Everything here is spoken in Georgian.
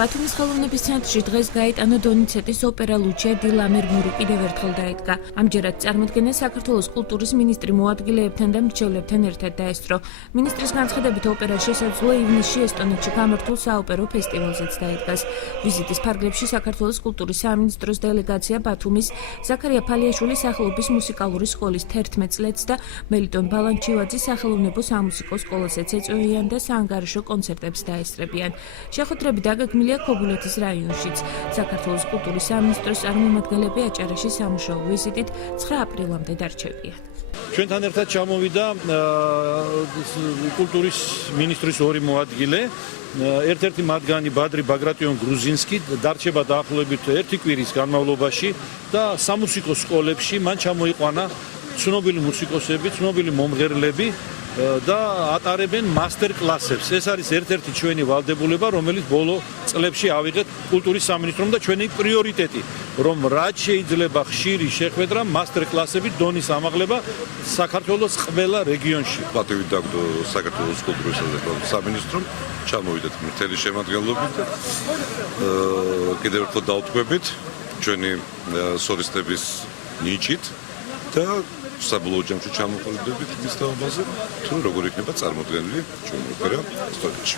ბათუმის ხელოვნების ცენტრში დღეს გაეტანა დონიცეტის ოპერა ლუჩია დი ლამერმური კიდევ ერთხელ დაიდგა. ამჯერად წარმოდგენა საქართველოს კულტურის მინისტრი მოადგილეებთან და მრჩევლებთან ერთად დაესწრო. მინისტრის განცხადებით ოპერა შესაძლოა ივნისში ესტონეთში გამართულ საოპერო ფესტივალზეც დაიდგას. ვიზიტის ფარგლებში საქართველოს კულტურის სამინისტროს დელეგაცია ბათუმის ზაქარია ფალიაშვილის სახელობის მუსიკალური სკოლის 11 წლეთს და მელიტონ ბალანჩივაძის სახელოვნებო სამუსიკო სკოლასაც ეწვევიან და საანგარიშო კონცერტებს დაესწრებიან. შეხვედრები დაგეგმილია ქობულეთის რაიონშიც. საქართველოს კულტურის სამინისტროს წარმომადგენლები აჭარაში სამუშაო ვიზიტით 9 აპრილამდე დარჩებიან. ჩვენთან ერთად ჩამოვიდა კულტურის მინისტრის ორი მოადგილე. ერთ-ერთი მათგანი ბადრი ბაგრატიონ გრუზინსკი დარჩება დაახლოებით 1 კვირის განმავლობაში და სამუსიკო სკოლებში მან ჩამოიყვანა ცნობილი მუსიკოსები, ცნობილი მომღერლები და ატარებენ მასტერ კლასებს. ეს არის ერთ-ერთი ჩვენი ვალდებულება, რომელიც ბოლო წლებში ავიღეთ კულტურის სამინისტრომ და ჩვენი პრიორიტეტი, რომ რაც შეიძლება ხშირი შეხვედრა, მასტერ კლასები დონის ამაღლება საქართველოს ყველა რეგიონში. პატივი დაგდო საქართველოს კულტურის სამინისტრომ ჩამოვიდეთ მთელი შემადგენლობით. კიდევ ერთხელ დავთქვებით ჩვენი სოლისტების ნიჭით და საბოლოო ჯამში ჩამოყალიბდებით ის თაობაზე, თუ როგორ იქნება წარმოდგენილი ჩვენი ოპერა ესტონეთში.